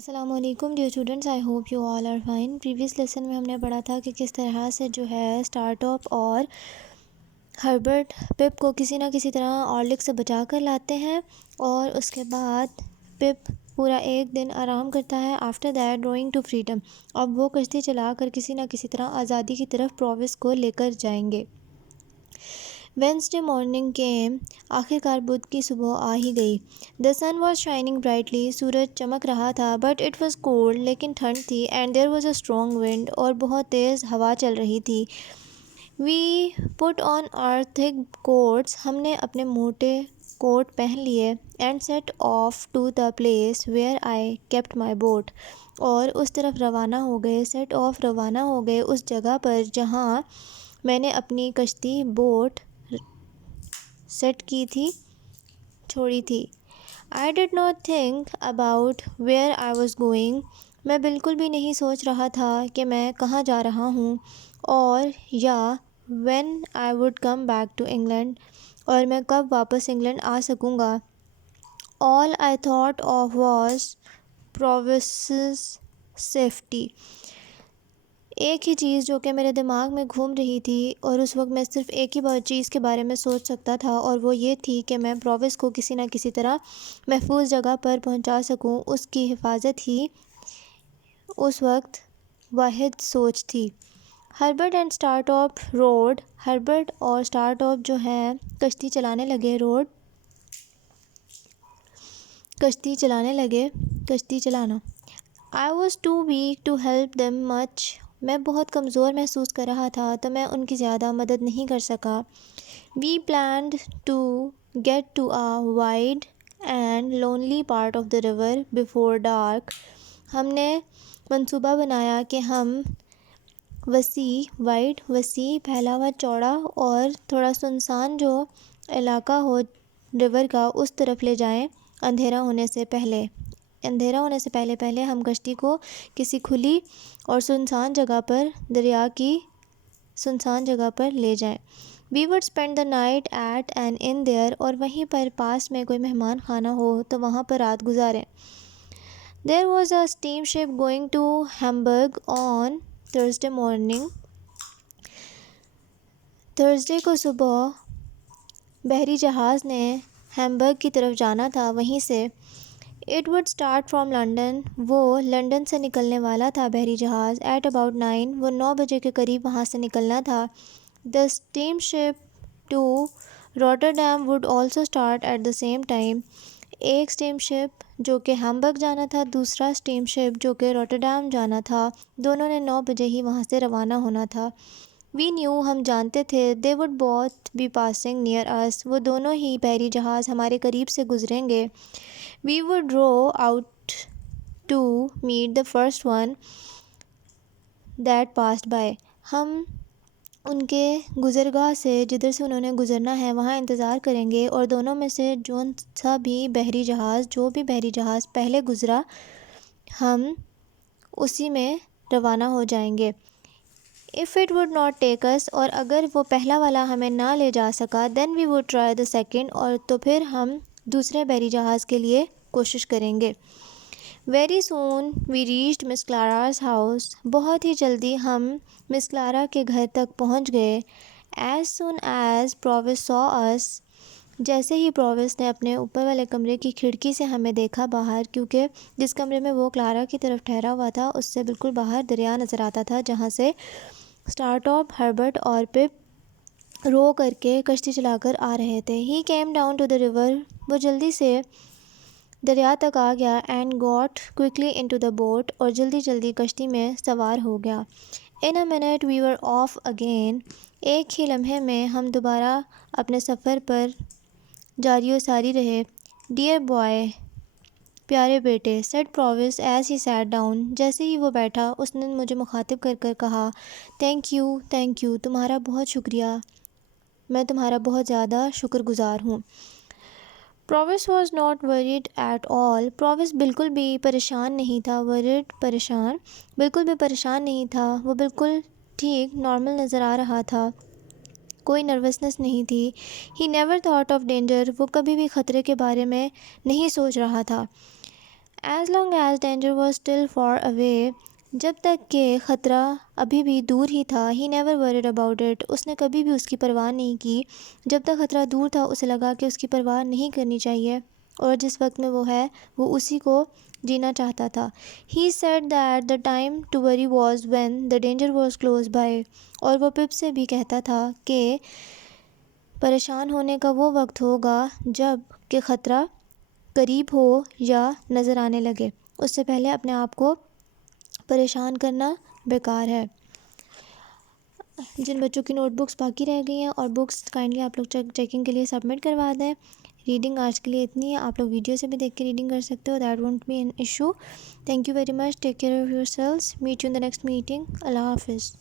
السلام علیکم dear students, I hope you all are fine. Previous lesson میں ہم نے پڑھا تھا کہ کس طرح سے جو ہے اسٹارٹ اپ اور ہربرٹ پپ کو کسی نہ کسی طرح اورلک سے بچا کر لاتے ہیں، اور اس کے بعد پپ پورا ایک دن آرام کرتا ہے۔ After that rowing to freedom, اب وہ کشتی چلا کر کسی نہ کسی طرح آزادی کی طرف پرووس کو لے کر جائیں گے۔ وینسڈے مارننگ کیم، آخر کار بدھ کی صبح آ ہی گئی۔ دا سن واز شائننگ برائٹلی، سورج چمک رہا تھا، بٹ اٹ واز کولڈ، لیکن ٹھنڈ تھی، and there was a strong wind, اور بہت تیز ہوا چل رہی تھی۔ وی پٹ آن آر تھک کوٹس، ہم نے اپنے موٹے کوٹ پہن لیے، and set off to the place where I kept my boat, اور اس طرف روانہ ہو گئے۔ سیٹ آف روانہ ہو گئے اس جگہ پر جہاں میں نے اپنی کشتی بوٹ سیٹ کی تھی، چھوڑی تھی۔ I did not think about where I was going، میں بالکل بھی نہیں سوچ رہا تھا کہ میں کہاں جا رہا ہوں، اور یا when I would come back to England، اور میں کب واپس انگلینڈ آ سکوں گا۔ All I thought of was Provis' safety، ایک ہی چیز جو کہ میرے دماغ میں گھوم رہی تھی، اور اس وقت میں صرف ایک ہی چیز کے بارے میں سوچ سکتا تھا، اور وہ یہ تھی کہ میں پرووس کو کسی نہ کسی طرح محفوظ جگہ پر پہنچا سکوں۔ اس کی حفاظت ہی اس وقت واحد سوچ تھی۔ Herbert and start up road, Herbert اور اسٹارٹ اپ جو ہے کشتی چلانے لگے، کشتی چلانا۔ I was too weak to help them much، میں بہت کمزور محسوس کر رہا تھا تو میں ان کی زیادہ مدد نہیں کر سکا۔ We planned to get to a wide and lonely part of the river before dark، ہم نے منصوبہ بنایا کہ ہم وسیع، پھیلا ہوا، چوڑا اور تھوڑا سنسان جو علاقہ ہو ریور کا، اس طرف لے جائیں اندھیرا ہونے سے پہلے ہم کشتی کو کسی کھلی اور سنسان جگہ پر، دریا کی سنسان جگہ پر لے جائیں۔ We would spend the night at an inn there، اور وہیں پر پاس میں کوئی مہمان خانہ ہو تو وہاں پر رات گزاریں۔ There was a steamship going to Hamburg on Thursday morning، Thursday کو صبح بحری جہاز نے ہیمبرگ کی طرف جانا تھا، وہیں سے۔ It would start from London، وہ لندن سے نکلنے والا تھا بحری جہاز۔ At about 9، وہ 9 بجے کے قریب وہاں سے نکلنا تھا۔ The steamship to Rotterdam would also start at the same time، ایک اسٹیم شپ جو کہ ہیمبرگ جانا تھا، دوسرا اسٹیم شپ جو کہ روٹرڈیم جانا تھا، دونوں نے 9 بجے ہی وہاں سے روانہ ہونا تھا۔ We knew، ہم جانتے تھے، they would both be passing near us، وہ دونوں ہی بحری جہاز ہمارے قریب سے گزریں گے۔ We would row out to meet the first one that passed by، ہم ان کے گزرگاہ سے، جدھر سے انہوں نے گزرنا ہے، وہاں انتظار کریں گے، اور دونوں میں سے جو بھی بحری جہاز پہلے گزرا، ہم اسی میں روانہ ہو جائیں گے۔ If it would not take us، اور اگر وہ پہلا والا ہمیں نہ لے جا سکا، then we would try the second، اور تو پھر ہم دوسرے بحری جہاز کے لیے کوشش کریں گے۔ Very soon we reached Miss Clara's house، بہت ہی جلدی ہم مس کلارا کے گھر تک پہنچ گئے۔ As soon as Provis saw us، جیسے ہی پرووس نے اپنے اوپر والے کمرے کی کھڑکی سے ہمیں دیکھا باہر، کیونکہ جس کمرے میں وہ کلارا کی طرف ٹھہرا ہوا تھا اس سے بالکل باہر دریا نظر آتا تھا، جہاں سے اسٹارٹ اپ، ہربرٹ اور پپ رو کر کے کشتی چلا کر آ رہے تھے۔ He came down to the river، وہ جلدی سے دریا تک آ گیا، and got quickly into the boat، اور جلدی کشتی میں سوار ہو گیا۔ In a minute we were off again، ایک ہی لمحے میں ہم دوبارہ اپنے سفر پر جاری و ساری رہے۔ Dear boy، پیارے بیٹے، said Provis as he sat down، جیسے ہی وہ بیٹھا اس نے مجھے مخاطب کر کر کہا، thank you، تمہارا بہت شکریہ، میں تمہارا بہت زیادہ شکر گزار ہوں۔ Provis was not worried at all، proves بالکل بھی پریشان نہیں تھا، پریشان، بالکل بھی پریشان نہیں تھا، وہ بالکل ٹھیک، نارمل نظر آ رہا تھا، کوئی نروسنس نہیں تھی۔ He never thought of danger، وہ کبھی بھی خطرے کے بارے میں نہیں سوچ رہا تھا۔ As long as danger was still far away, جب تک کہ خطرہ ابھی بھی دور ہی تھا، he never worried about it, اس نے کبھی بھی اس کی پرواہ نہیں کی۔ جب تک خطرہ دور تھا اسے لگا کہ اس کی پرواہ نہیں کرنی چاہیے، اور جس وقت میں وہ ہے وہ اسی کو جینا چاہتا تھا۔ He said that the time to worry was when the danger was close by, اور وہ پپ سے بھی کہتا تھا کہ پریشان ہونے کا وہ وقت ہوگا جب کہ خطرہ قریب ہو یا نظر آنے لگے، اس سے پہلے اپنے آپ کو پریشان کرنا بیکار ہے۔ جن بچوں کی نوٹ بکس باقی رہ گئی ہیں اور بکس کائنڈلی آپ لوگ چیکنگ کے لیے سبمٹ کروا دیں۔ ریڈنگ آج کے لیے اتنی ہے، آپ لوگ ویڈیو سے بھی دیکھ کے ریڈنگ کر سکتے ہو، that won't be an issue. Thank you very much, take care of yourselves, meet you in the next meeting, اللہ حافظ۔